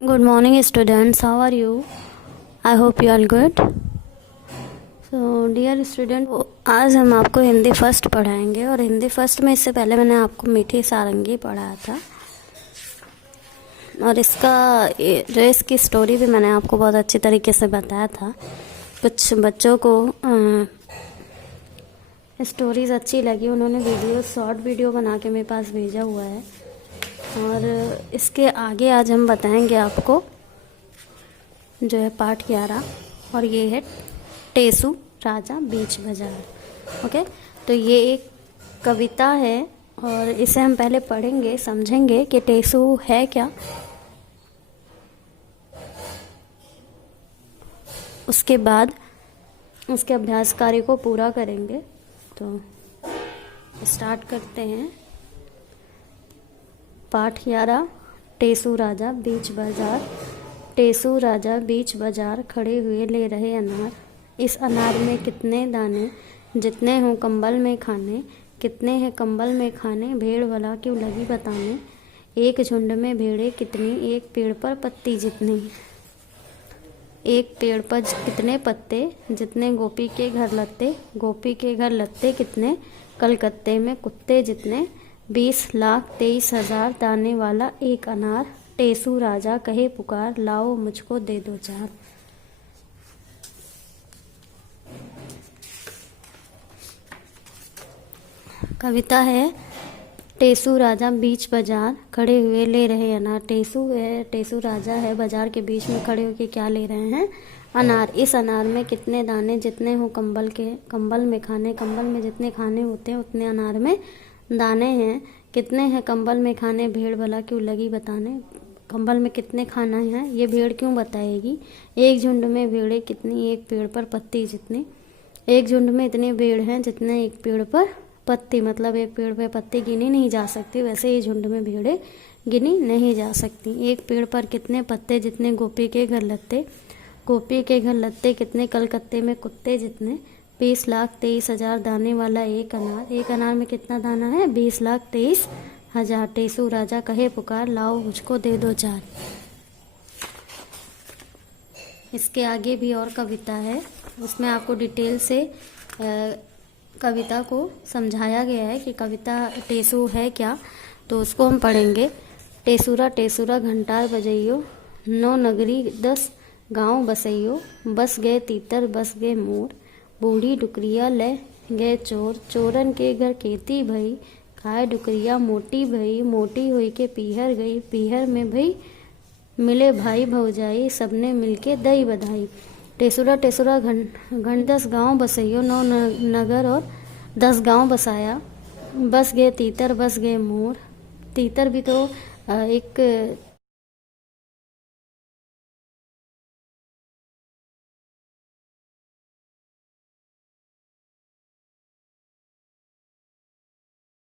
Good morning, students. How are you? I hope you are good. So, dear student, आज हम आपको Hindi first पढ़ाएंगे और हिंदी फर्स्ट में इससे पहले मैंने आपको मीठी सारंगी पढ़ाया था और इसका रेस की स्टोरी भी मैंने आपको बहुत अच्छी तरीके से बताया था। कुछ बच्चों को स्टोरीज अच्छी लगी, उन्होंने शॉर्ट वीडियो बना के मेरे पास भेजा हुआ है और इसके आगे आज हम बताएंगे आपको जो है पाठ 11 और ये है टेसू राजा बीच बाजार। ओके, तो ये एक कविता है और इसे हम पहले पढ़ेंगे, समझेंगे कि टेसू है क्या, उसके बाद उसके अभ्यास कार्य को पूरा करेंगे। तो स्टार्ट करते हैं। पाठ 11 टेसू राजा बीच बाजार। टेसू राजा बीच बाजार खड़े हुए ले रहे अनार। इस अनार में कितने दाने, जितने हों कंबल में खाने। कितने हैं कंबल में खाने, भेड़ भला क्यों लगी बताने। एक झुंड में भेड़े कितनी, एक पेड़ पर पत्ती जितनी। एक पेड़ पर कितने पत्ते, जितने गोपी के घर लत्ते। गोपी के घर लत्ते कितने, कलकत्ते में कुत्ते जितने। 20,23,000 दाने वाला एक अनार। टेसू राजा कहे पुकार, लाओ मुझको दे दो चार। कविता है टेसू राजा बीच बाजार खड़े हुए ले रहे अनार। टेसू राजा है, बाजार के बीच में खड़े होकर क्या ले रहे हैं, अनार। इस अनार में कितने दाने, जितने हो कंबल में खाने। कंबल में जितने खाने होते हैं उतने अनार में दाने हैं। कितने हैं कंबल में खाने, भेड़ भला क्यों लगी बताने। कंबल में कितने खाना है ये भेड़ क्यों बताएगी। एक झुंड में भेड़े कितनी, एक पेड़ पर पत्ती जितनी। एक झुंड में इतने भेड़ हैं जितने एक पेड़ पर पत्ती, मतलब एक पेड़ पर पत्ती गिनी नहीं जा सकती, वैसे ही झुंड में भेड़े गिनी नहीं जा सकती। एक पेड़ पर कितने पत्ते, जितने गोपी के घर लत्ते। गोपी के घर लत्ते कितने, कलकत्ते में कुत्ते जितने। 20,23,000 दाने वाला एक अनार। एक अनार में कितना दाना है, 20,23,000। टेसू राजा कहे पुकार, लाओ मुझको दे दो चार। इसके आगे भी और कविता है, उसमें आपको डिटेल से कविता को समझाया गया है कि कविता टेसू है क्या, तो उसको हम पढ़ेंगे। टेसूरा टेसूरा घंटार बजइयो, 9 नगरी 10 गांव बसइयो। बस गए तीतर बस गए मोर, बूढ़ी डुकरिया ले गए चोर। चोरन के घर खेती भई, खाए डुकरिया मोटी भई। मोटी हुई के पीहर गई, पीहर में भई मिले भाई भौजाई। सबने मिलके दई बधाई। टेसूरा टेसूरा घन 10 गांव बसइयो, 9 नगर और 10 गांव बसाया। बस गए तीतर बस गए मोर। तीतर भी तो एक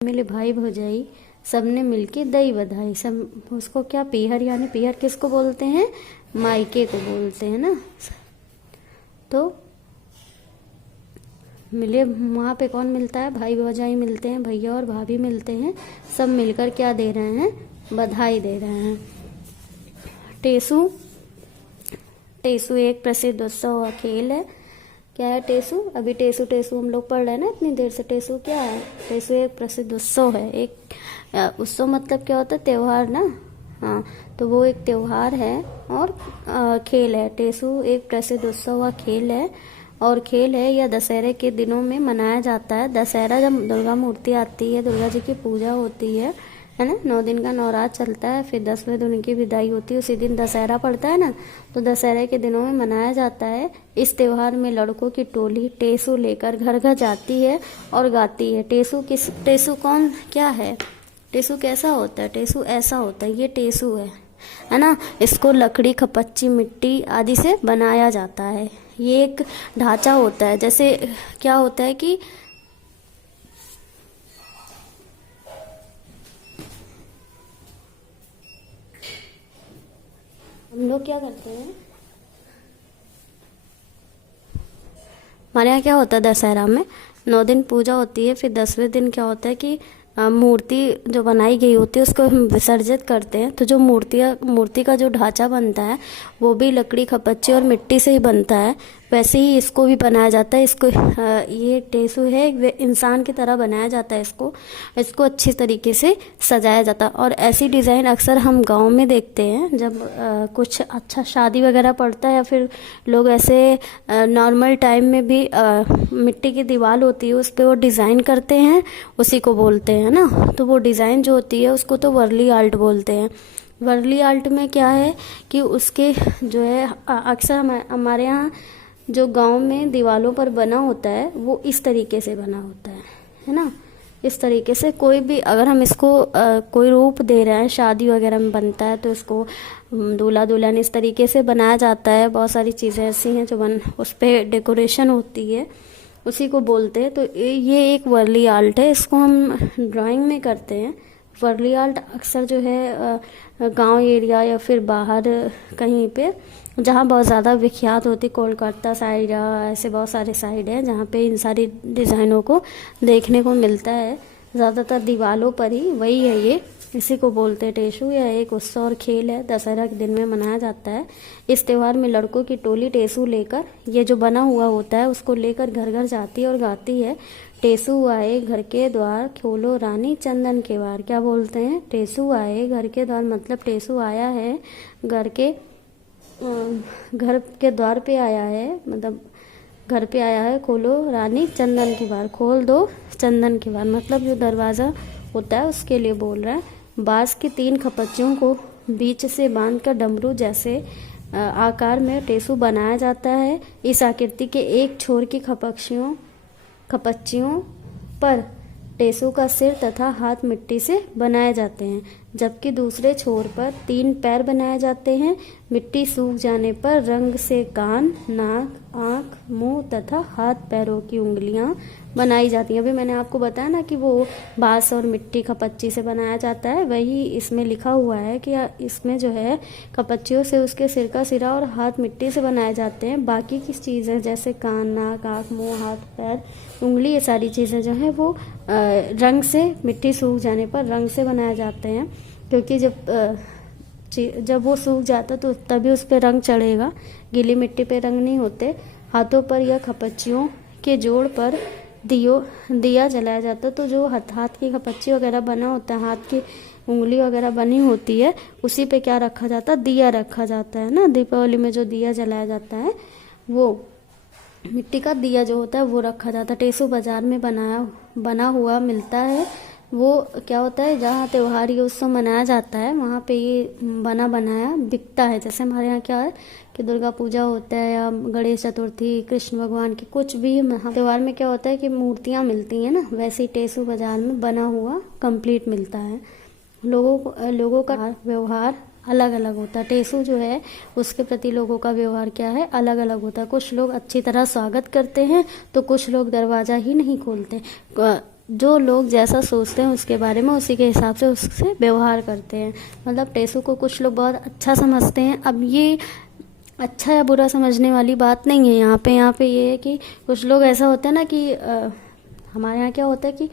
मिले भाई भौजाई, सबने मिलके दई बधाई। सब उसको क्या, पीहर, यानी पीहर किसको बोलते हैं, मायके को बोलते हैं ना। तो मिले, वहाँ पे कौन मिलता है, भाई भौजाई मिलते हैं, भैया और भाभी मिलते हैं। सब मिलकर क्या दे रहे हैं, बधाई दे रहे हैं। टेसू टेसू एक प्रसिद्ध उत्सव व खेल है। क्या है टेसू, अभी टेसू टेसू हम लोग पढ़ रहे हैं ना इतनी देर से। टेसू क्या है, टेसू एक प्रसिद्ध उत्सव है। एक उत्सव मतलब क्या होता है, त्योहार ना। हाँ, तो वो एक त्योहार है और खेल है। टेसू एक प्रसिद्ध उत्सव व खेल है और खेल है यह दशहरे के दिनों में मनाया जाता है। दशहरा जब दुर्गा मूर्ति आती है, दुर्गा जी की पूजा होती है ना, 9 दिन का नवरात्र चलता है, फिर 10वें दिन की विदाई होती है, उसी दिन दशहरा पड़ता है ना। तो दशहरे के दिनों में मनाया जाता है। इस त्योहार में लड़कों की टोली टेसू लेकर घर घर जाती है और गाती है। टेसू कौन क्या है, टेसू कैसा होता है, टेसू ऐसा होता है, ये टेसू है ना। इसको लकड़ी, खपच्ची, मिट्टी आदि से बनाया जाता है। ये एक ढांचा होता है, जैसे क्या होता है कि हम लोग क्या करते हैं, हमारे यहाँ क्या होता है, दशहरा में 9 दिन पूजा होती है, फिर 10वें दिन क्या होता है कि मूर्ति जो बनाई गई होती है उसको हम विसर्जित करते हैं, तो जो मूर्ति का जो ढांचा बनता है वो भी लकड़ी, खपच्ची और मिट्टी से ही बनता है। वैसे ही इसको भी बनाया जाता है। इसको ये टेसू है, वे इंसान की तरह बनाया जाता है। इसको अच्छी तरीके से सजाया जाता है। और ऐसी डिज़ाइन अक्सर हम गांव में देखते हैं, जब कुछ अच्छा शादी वगैरह पड़ता है या फिर लोग ऐसे नॉर्मल टाइम में भी मिट्टी की दीवार होती है उस पर वो डिज़ाइन करते हैं, उसी को बोलते हैं ना। तो वो डिज़ाइन जो होती है उसको तो वर्ली आर्ट बोलते हैं। वर्ली आर्ट में क्या है कि उसके जो है अक्सर हमारे यहाँ जो गांव में दीवारों पर बना होता है वो इस तरीके से बना होता है ना। इस तरीके से कोई भी अगर हम इसको कोई रूप दे रहे हैं, शादी वगैरह में बनता है तो इसको दूल्हा दुल्हन इस तरीके से बनाया जाता है। बहुत सारी चीज़ें ऐसी हैं जो उस पर डेकोरेशन होती है, उसी को बोलते हैं। तो ये एक वर्ली आर्ट है, इसको हम ड्राइंग में करते हैं। वर्ली आर्ट अक्सर जो है गांव एरिया या फिर बाहर कहीं पे जहाँ बहुत ज़्यादा विख्यात होती, कोलकाता साइड या ऐसे बहुत सारे साइड हैं जहाँ पे इन सारी डिज़ाइनों को देखने को मिलता है। ज़्यादातर दीवारों पर ही वही है ये। इसी को बोलते हैं टेसू। यह एक उत्सव और खेल है, दशहरा के दिन में मनाया जाता है। इस त्यौहार में लड़कों की टोली टेसू लेकर, ये जो बना हुआ होता है उसको लेकर घर घर जाती है और गाती है, टेसू आए घर के द्वार खोलो रानी चंदन के वार। क्या बोलते हैं? टेसू आए घर के द्वार, मतलब टेसू आया है घर के द्वार पे आया है, मतलब घर पे आया है, खोलो रानी चंदन की बार, खोल दो चंदन की बार, मतलब जो दरवाज़ा होता है उसके लिए बोल रहा है। बांस की 3 खपच्चियों को बीच से बांधकर डमरू जैसे आकार में टेसू बनाया जाता है। इस आकृति के एक छोर की खपच्चियों पर टेसू का सिर तथा हाथ मिट्टी से बनाए जाते हैं, जबकि दूसरे छोर पर 3 पैर बनाए जाते हैं। मिट्टी सूख जाने पर रंग से कान, नाक, आँख, मुंह तथा हाथ पैरों की उंगलियां बनाई जाती हैं। अभी मैंने आपको बताया ना कि वो बांस और मिट्टी खपच्ची से बनाया जाता है, वही इसमें लिखा हुआ है कि इसमें जो है खपच्चियों से उसके सिर का सिरा और हाथ मिट्टी से बनाए जाते हैं। बाकी की चीज़ें जैसे कान, नाक, आँख, मुँह, हाथ, पैर, उंगली, ये सारी चीज़ें जो है वो रंग से, मिट्टी सूख जाने पर रंग से बनाए जाते हैं, क्योंकि जब वो सूख जाता तो तभी उस पर रंग चढ़ेगा, गीली मिट्टी पे रंग नहीं होते। हाथों पर या खपच्चियों के जोड़ पर दिया जलाया जाता है। तो जो हाथ की खपच्ची वगैरह बना होता है, हाथ की उंगली वगैरह बनी होती है, उसी पे क्या रखा जाता है? दिया रखा जाता है ना। दीपावली में जो दिया जलाया जाता है वो मिट्टी का दिया जो होता है वो रखा जाता है। टेसू बाजार में बना हुआ मिलता है। वो क्या होता है, जहाँ त्योहार या उत्सव मनाया जाता है वहाँ पे ये बना बनाया बिकता है। जैसे हमारे यहाँ क्या है कि दुर्गा पूजा होता है या गणेश चतुर्थी, कृष्ण भगवान की कुछ भी त्योहार में क्या होता है कि मूर्तियाँ मिलती हैं ना, वैसे ही टेसू बाजार में बना हुआ कंप्लीट मिलता है। लोगों का व्यवहार अलग अलग होता है। टेसू जो है उसके प्रति लोगों का व्यवहार क्या है, अलग अलग होता है। कुछ लोग अच्छी तरह स्वागत करते हैं तो कुछ लोग दरवाज़ा ही नहीं खोलते। जो लोग जैसा सोचते हैं उसके बारे में उसी के हिसाब से उससे व्यवहार करते हैं। मतलब टेसू को कुछ लोग बहुत अच्छा समझते हैं। अब ये अच्छा या बुरा समझने वाली बात नहीं है यहाँ पे ये है कि कुछ लोग ऐसा होता है ना कि हमारे यहाँ क्या होता है कि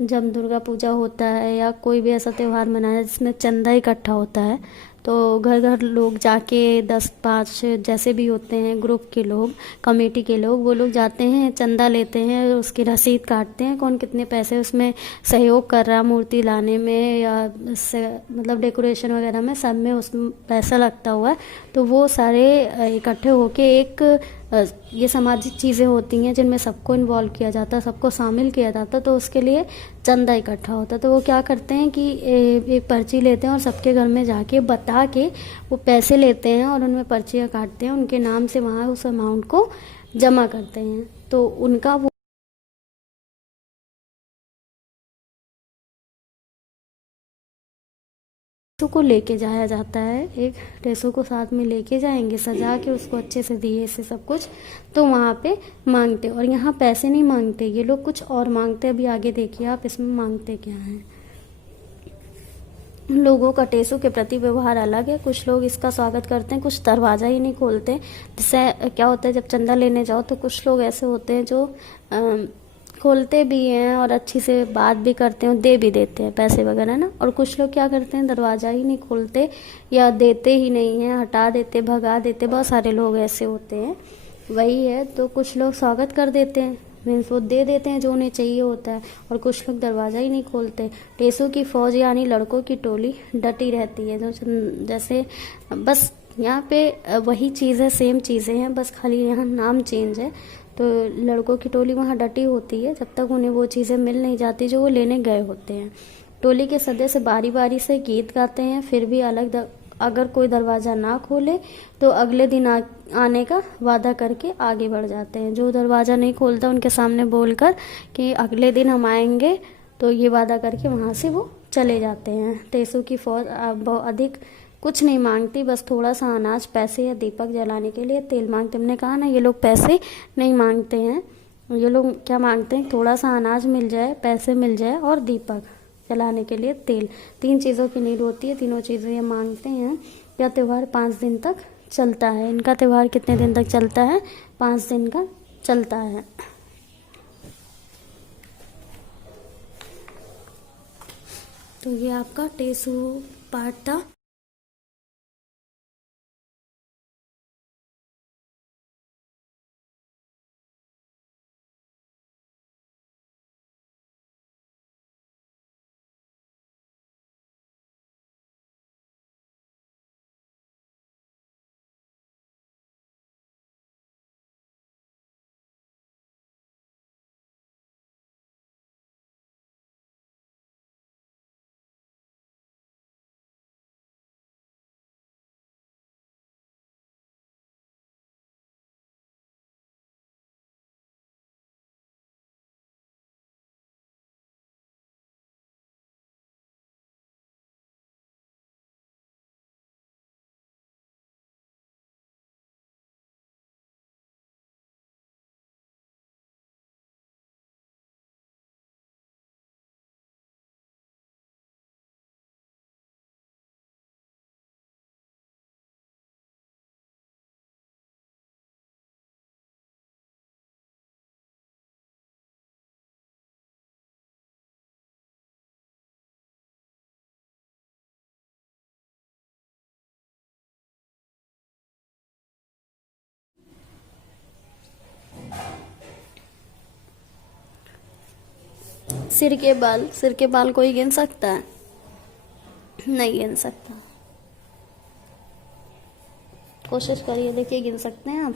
जब दुर्गा पूजा होता है या कोई भी ऐसा त्यौहार मनाया जिसमें चंदा इकट्ठा होता है, तो घर घर लोग जाके 10-5 जैसे भी होते हैं ग्रुप के लोग, कमेटी के लोग, वो लोग जाते हैं, चंदा लेते हैं, उसकी रसीद काटते हैं, कौन कितने पैसे उसमें सहयोग कर रहा मूर्ति लाने में या मतलब डेकोरेशन वगैरह में, सब में उसमें पैसा लगता हुआ है। तो वो सारे इकट्ठे होके एक ये सामाजिक चीज़ें होती हैं जिनमें सबको इन्वॉल्व किया जाता है, सबको शामिल किया जाता है, तो उसके लिए चंदा इकट्ठा होता है। तो वो क्या करते हैं कि एक पर्ची लेते हैं और सबके घर में जाके बता के वो पैसे लेते हैं और उनमें पर्चियाँ काटते हैं, उनके नाम से वहाँ उस अमाउंट को जमा करते हैं। तो उनका वो टेसू को लेके जाया जाता है, एक टेसू को साथ में लेके जाएंगे सजा के उसको अच्छे से दिए से सब कुछ, तो वहाँ पे मांगते। और यहाँ पैसे नहीं मांगते, ये लोग कुछ और मांगते। अभी आगे देखिए आप इसमें मांगते क्या हैं। लोगों का टेसू के प्रति व्यवहार अलग है। कुछ लोग इसका स्वागत करते हैं, कुछ दरवाज़ा ही नहीं खोलते। जिससे क्या होता है, जब चंदा लेने जाओ तो कुछ लोग ऐसे होते हैं जो खोलते भी हैं और अच्छी से बात भी करते हैं, दे भी देते हैं पैसे वगैरह ना। और कुछ लोग क्या करते हैं, दरवाज़ा ही नहीं खोलते या देते ही नहीं हैं, हटा देते, भगा देते। बहुत सारे लोग ऐसे होते हैं। वही है, तो कुछ लोग स्वागत कर देते हैं, मीन्स वो दे देते हैं जो उन्हें चाहिए होता है, और कुछ लोग दरवाज़ा ही नहीं खोलते। टेसू की फौज यानी लड़कों की टोली डटी रहती है, जो जैसे बस यहाँ पे वही चीज़ें, सेम चीज़ें हैं, बस खाली यहाँ नाम चेंज है। तो लड़कों की टोली वहाँ डटी होती है जब तक उन्हें वो चीज़ें मिल नहीं जाती जो वो लेने गए होते हैं। टोली के सदस्य बारी बारी से गीत गाते हैं, फिर भी अगर कोई दरवाज़ा ना खोले तो अगले दिन आने का वादा करके आगे बढ़ जाते हैं। जो दरवाज़ा नहीं खोलता उनके सामने बोलकर कि अगले दिन हम आएंगे, तो ये वादा करके वहाँ से वो चले जाते हैं। टेसू की फौज बहुत अधिक कुछ नहीं मांगती, बस थोड़ा सा अनाज, पैसे या दीपक जलाने के लिए तेल मांगते। हमने कहा ना, ये लोग पैसे नहीं मांगते हैं, ये लोग क्या मांगते हैं, थोड़ा सा अनाज मिल जाए, पैसे मिल जाए और दीपक जलाने के लिए तेल। 3 चीज़ों की नीड होती है, तीनों चीज़ें ये मांगते हैं। यह त्यौहार 5 दिन तक चलता है। इनका त्यौहार कितने दिन तक चलता है? 5 दिन का चलता है। तो ये आपका टेसू पार्ट था। सिर के बाल कोई गिन सकता है? नहीं गिन सकता। कोशिश करिए, देखिए गिन सकते हैं आप?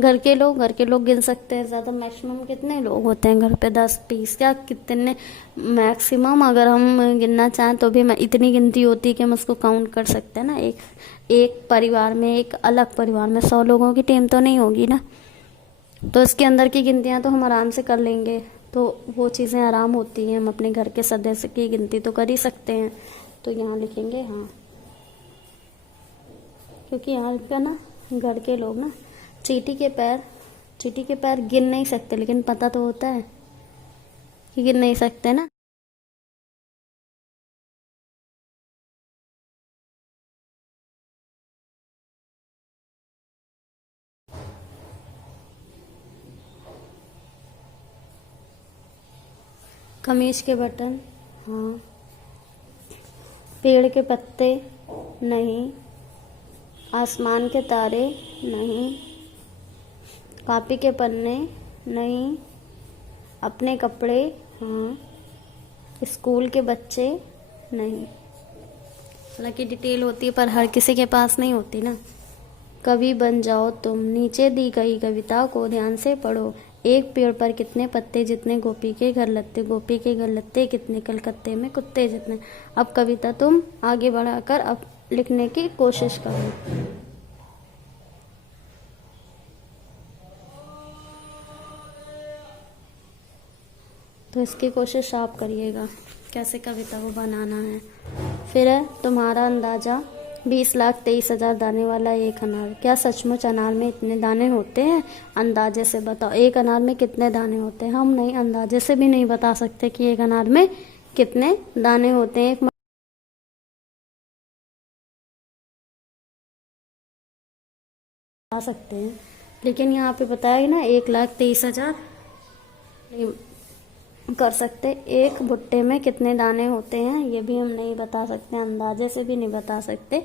घर के लोग गिन सकते हैं। ज़्यादा मैक्सिमम कितने लोग होते हैं घर पे? 10-20 क्या कितने मैक्सिमम? अगर हम गिनना चाहें तो भी इतनी गिनती होती है कि हम उसको काउंट कर सकते हैं ना। एक परिवार में, एक अलग परिवार में 100 लोगों की टीम तो नहीं होगी ना, तो इसके अंदर की गिनतियाँ तो हम आराम से कर लेंगे। तो वो चीज़ें आराम होती हैं, हम अपने घर के सदस्य की गिनती तो कर ही सकते हैं। तो यहाँ लिखेंगे हाँ, क्योंकि यहाँ पे ना घर के लोग ना चींटी के पैर गिन नहीं सकते, लेकिन पता तो होता है कि गिन नहीं सकते ना। कमीज के बटन हाँ, पेड़ के पत्ते नहीं, आसमान के तारे नहीं, कॉपी के पन्ने नहीं, अपने कपड़े हाँ, स्कूल के बच्चे नहीं। हालांकि डिटेल होती है पर हर किसी के पास नहीं होती ना। कवि बन जाओ तुम, नीचे दी गई कविता को ध्यान से पढ़ो। एक पेड़ पर कितने पत्ते जितने गोपी के घर लत्ते, गोपी के घर लत्ते कितने कलकत्ते में कुत्ते जितने। अब कविता तुम आगे बढ़ाकर अब लिखने की कोशिश करो। तो इसकी कोशिश आप करिएगा कैसे कविता को बनाना है। फिर है तुम्हारा अंदाजा 20,23,000 दाने वाला एक अनार। क्या सचमुच अनार में इतने दाने होते हैं? अंदाजे से बताओ, एक अनार में कितने दाने होते हैं? हम नहीं, अंदाजे से भी नहीं बता सकते कि एक अनार में कितने दाने होते हैं। बता सकते हैं, लेकिन यहाँ पे बताया ना 1,23,000 कर सकते। एक भुट्टे में कितने दाने होते हैं ये भी हम नहीं बता सकते, अंदाजे से भी नहीं बता सकते,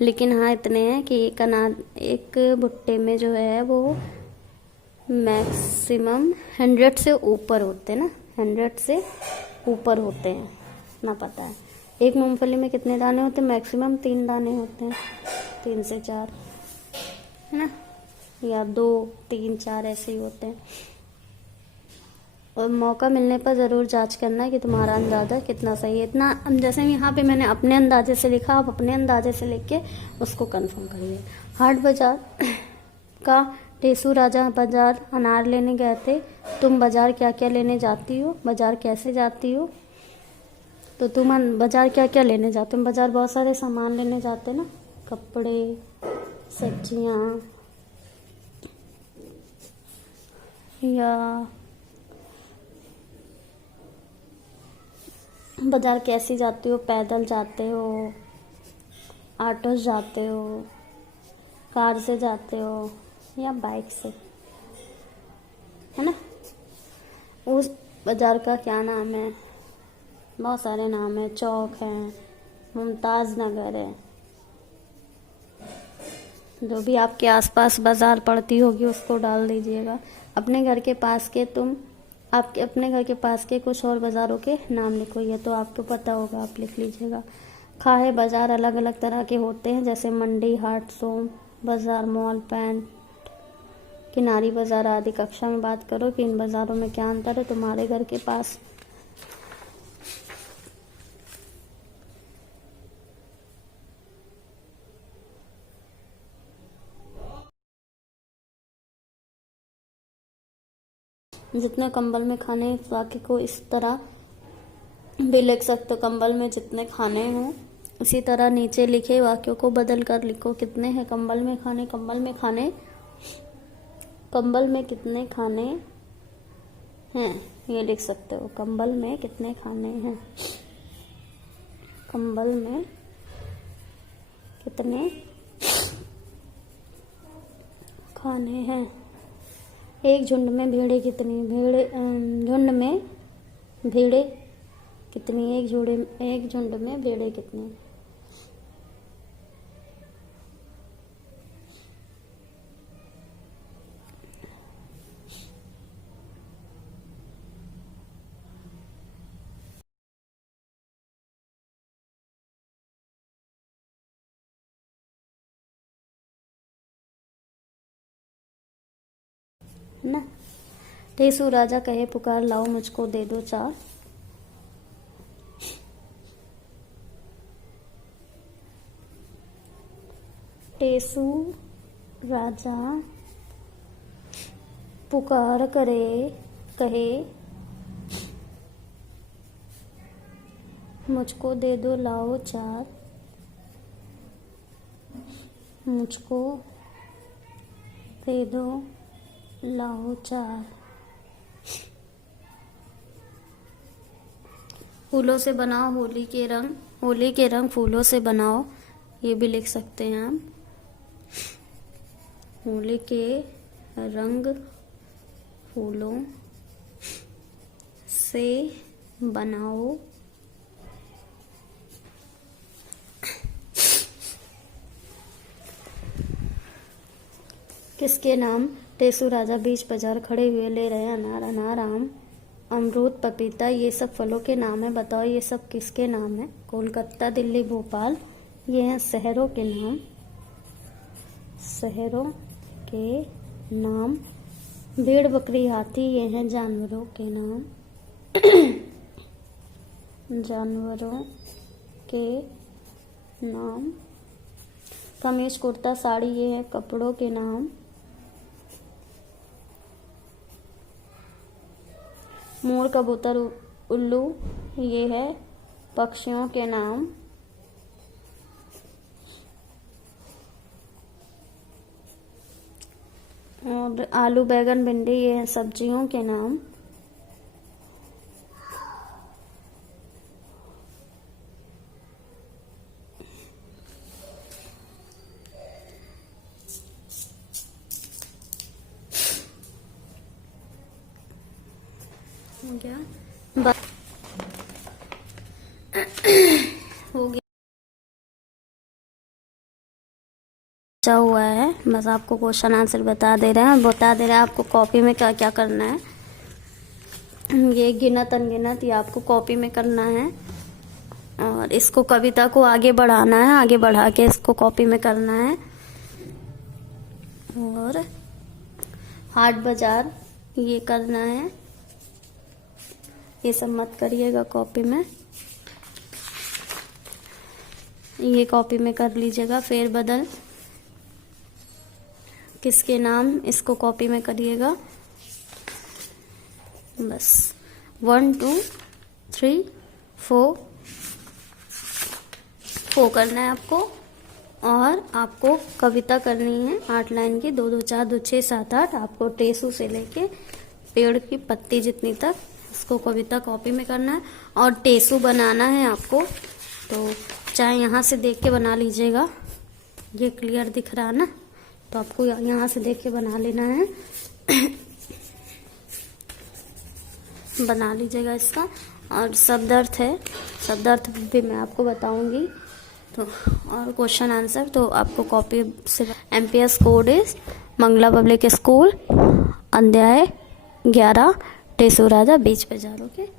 लेकिन हाँ इतने हैं कि एक भुट्टे में जो है वो मैक्सिमम 100 से ऊपर होते हैं ना, 100 से ऊपर होते हैं, इतना पता है। एक मूंगफली में कितने दाने होते हैं? मैक्सिमम 3 दाने होते हैं, 3 से 4 है ना, या 2 3 4 ऐसे ही होते हैं। और मौका मिलने पर ज़रूर जांच करना है कि तुम्हारा अंदाज़ा कितना सही है। इतना जैसे यहाँ पे मैंने अपने अंदाजे से लिखा, आप अपने अंदाजे से लिख के उसको कंफर्म करिए। हाट बाजार का टेसू राजा बाजार अनार लेने गए थे। तुम बाजार क्या क्या लेने जाती हो? बाजार कैसे जाती हो? तो तुम बाजार क्या क्या लेने जाते हो? बाजार बहुत सारे सामान लेने जाते ना, कपड़े, सब्जियाँ, या बाजार कैसे जाते हो? पैदल जाते हो, ऑटो से जाते हो, कार से जाते हो, या बाइक से, है ना। उस बाजार का क्या नाम है? बहुत सारे नाम है, चौक है, मुमताज़ नगर है, जो भी आपके आसपास बाजार पड़ती होगी उसको डाल दीजिएगा। अपने घर के पास के आपके अपने घर के पास के कुछ और बाज़ारों के नाम लिखो, ये तो आपको पता होगा, आप लिख लीजिएगा। खाए बाज़ार अलग अलग तरह के होते हैं, जैसे मंडी, हाट, सोम बाज़ार, मॉल, पैंट, किनारी बाज़ार आदि। कक्षा में बात करो कि इन बाज़ारों में क्या अंतर है तुम्हारे घर के पास। जितने कंबल में खाने, इस वाक्य को इस तरह भी लिख सकते हो, कंबल में जितने खाने हों। इसी तरह नीचे लिखे वाक्यों को बदल कर लिखो। कितने हैं कंबल में खाने? कंबल में खाने, कंबल में कितने खाने हैं, ये लिख सकते हो। कंबल में कितने खाने हैं, कंबल में कितने खाने हैं। एक झुंड में भेड़ें कितनी? झुंड में भेड़ें कितनी? एक झुंड में भेड़ें कितनी? है ना। टेसू राजा कहे पुकार, लाओ मुझको दे दो 4। टेसू राजा पुकार कहे मुझको दे दो लाओ 4, मुझको दे दो लाओ 4। फूलों से बनाओ होली के रंग फूलों से बनाओ, ये भी लिख सकते हैं हम। होली के रंग फूलों से बनाओ, किसके नाम? टेसू राजा बीच बाजार खड़े हुए ले रहे अनार, आम, अमरूद, पपीता, ये सब फलों के नाम है। बताओ ये सब किसके नाम है? कोलकाता, दिल्ली, भोपाल, ये हैं शहरों के नाम, शहरों के नाम। भेड़, बकरी, हाथी, ये हैं जानवरों के नाम, जानवरों के नाम। कमीज, कुर्ता, साड़ी, ये है कपड़ों के नाम। मोर, कबूतर, उल्लू, ये है पक्षियों के नाम। और आलू, बैगन, भिंडी, ये हैं सब्जियों के नाम। क्या? बचा हुआ है, बस आपको क्वेश्चन आंसर बता दे रहे हैं, बता दे रहे हैं आपको कॉपी में क्या क्या करना है। ये गिनत अनगिनत ये आपको कॉपी में करना है और इसको कविता को आगे बढ़ाना है, आगे बढ़ा के इसको कॉपी में करना है। और हाट बाजार ये करना है, ये सब मत करिएगा कॉपी में, ये कॉपी में कर लीजिएगा। फेर बदल किसके नाम, इसको कॉपी में करिएगा। बस 1 2 3 4 करना है आपको। और आपको कविता करनी है 8 लाइन की, 2 2 4 2 6 7 8। आपको टेसू से लेके पेड़ की पत्ती जितनी तक इसको कविता कॉपी में करना है। और टेसू बनाना है आपको, तो चाहे यहाँ से देख के बना लीजिएगा, ये क्लियर दिख रहा है ना, तो आपको यहाँ से देख के बना लेना है। बना लीजिएगा इसका। और शब्द अर्थ है, शब्द अर्थ भी मैं आपको बताऊंगी। तो और क्वेश्चन आंसर तो आपको कॉपी से। MPS code is Mangala public school, अध्याय 11 टेसू राजा बीच बाजार। ओके।